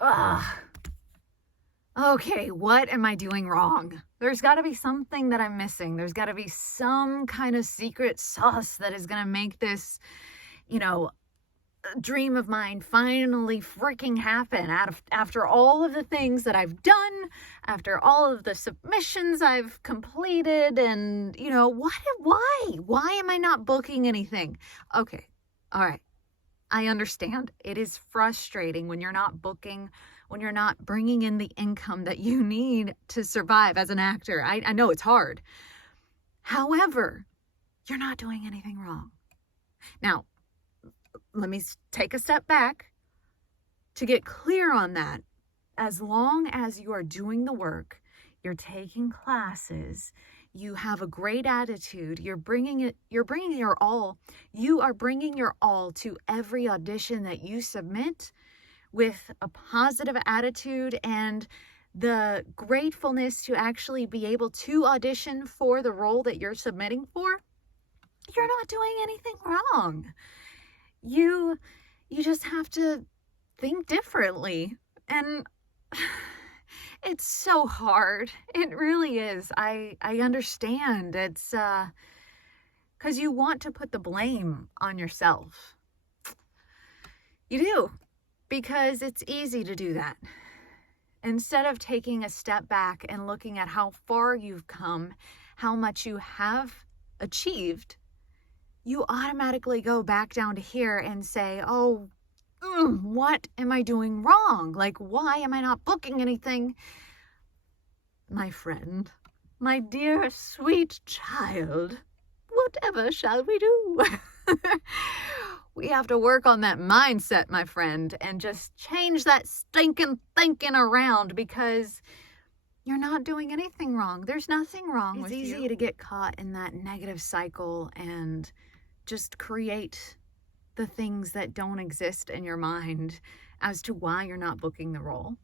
Ugh. Okay, what am I doing wrong? There's got to be something that I'm missing. There's got to be some kind of secret sauce that is going to make this, dream of mine finally freaking happen after all of the things that I've done, after all of the submissions I've completed, and why am I not booking anything? Okay, all right, I understand. It is frustrating when you're not booking, when you're not bringing in the income that you need to survive as an actor. I know it's hard. However, you're not doing anything wrong. Now, let me take a step back to get clear on that. As long as you are doing the work, you're taking classes, you have a great attitude, you're bringing your all, you are bringing your all to every audition that you submit with a positive attitude and the gratefulness to actually be able to audition for the role that you're submitting for, you're not doing anything wrong. You just have to think differently. And it's so hard. It really is. I understand. It's because you want to put the blame on yourself. You do, because it's easy to do that. Instead of taking a step back and looking at how far you've come, how much you have achieved, you automatically go back down to here and say, what am I doing wrong? Like, why am I not booking anything? My friend, my dear sweet child, whatever shall we do? We have to work on that mindset, my friend, and just change that stinking thinking around, because you're not doing anything wrong. There's nothing wrong with you. It's easy to get caught in that negative cycle and just create the things that don't exist in your mind as to why you're not booking the role,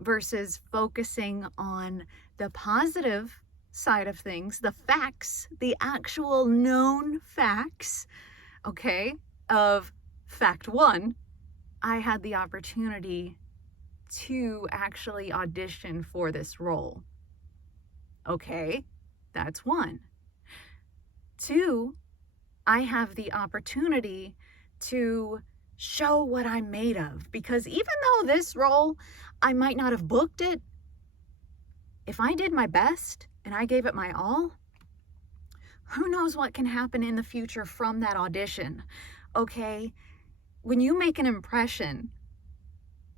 versus focusing on the positive side of things, the facts, the actual known facts, okay, of fact one, I had the opportunity to actually audition for this role. Okay, that's one. Two, I have the opportunity to show what I'm made of, because even though this role, I might not have booked it, if I did my best and I gave it my all, who knows what can happen in the future from that audition, okay? When you make an impression,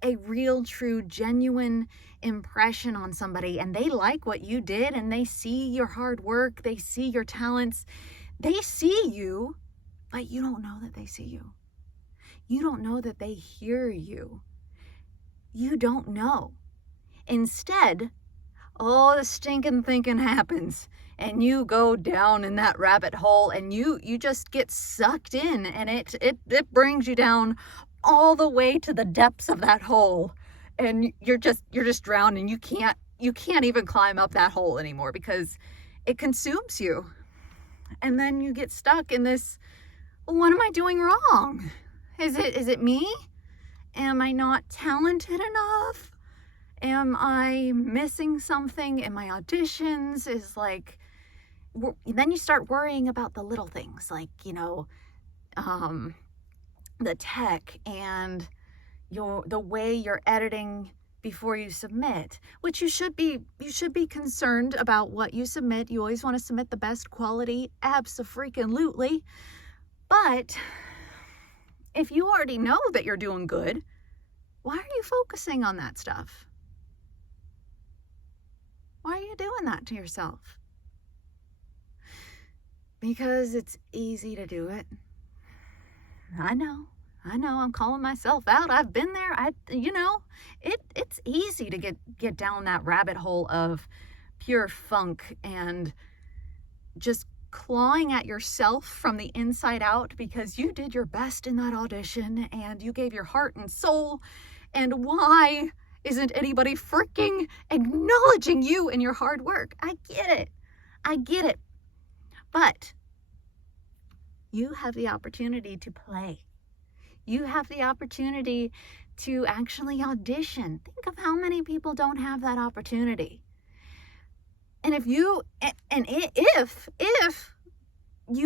a real, true, genuine impression on somebody, and they like what you did, and they see your hard work, they see your talents, they see you, but you don't know that they see you. You don't know that they hear you. You don't know. Instead, all the stinking thinking happens, and you go down in that rabbit hole, and you just get sucked in, and it brings you down all the way to the depths of that hole, and you're just drowning. You can't even climb up that hole anymore because it consumes you. And then you get stuck in this, what am I doing wrong? Is it me? Am I not talented enough? Am I missing something in my auditions? Then you start worrying about the little things, like, the tech and the way you're editing before you submit, which you should be concerned about what you submit. You always want to submit the best quality, abso-freaking-lutely. But if you already know that you're doing good, why are you focusing on that stuff? Why are you doing that to yourself? Because it's easy to do it. I know, I'm calling myself out. I've been there. It's easy to get down that rabbit hole of pure funk and just clawing at yourself from the inside out because you did your best in that audition and you gave your heart and soul. And why isn't anybody freaking acknowledging you and your hard work? I get it. But you have the opportunity to play. You have the opportunity to actually audition. Think of how many people don't have that opportunity. And if you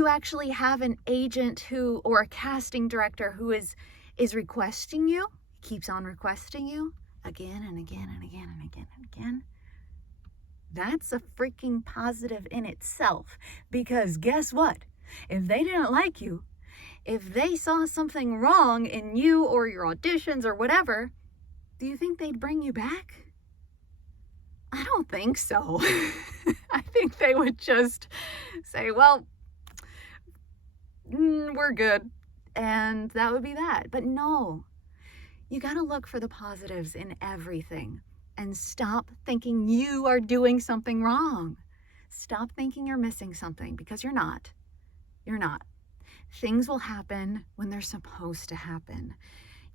actually have an agent who, or a casting director who is requesting you, keeps on requesting you again and again and again and again and again, that's a freaking positive in itself. Because guess what? If they didn't like you, if they saw something wrong in you or your auditions or whatever, do you think they'd bring you back? I don't think so. I think they would just say, well, we're good. And that would be that. But no, you got to look for the positives in everything and stop thinking you are doing something wrong. Stop thinking you're missing something, because you're not. You're not. Things will happen when they're supposed to happen.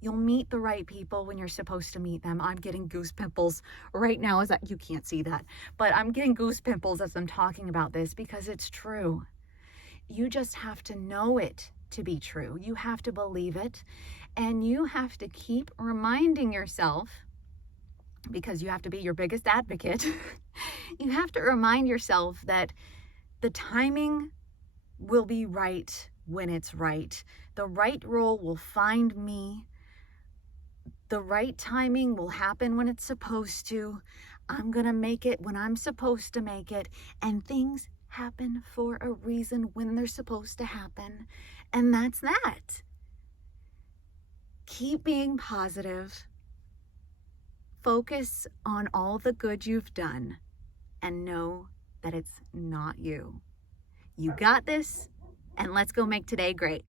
You'll meet the right people when you're supposed to meet them. I'm getting goose pimples right now. You can't see that, but I'm getting goose pimples as I'm talking about this, because it's true. You just have to know it to be true. You have to believe it, and you have to keep reminding yourself, because you have to be your biggest advocate. You have to remind yourself that the timing will be right when it's right. The right role will find me. The right timing will happen when it's supposed to. I'm going to make it when I'm supposed to make it. And things happen for a reason when they're supposed to happen. And that's that. Keep being positive. Focus on all the good you've done. And know that it's not you. You got this, and let's go make today great.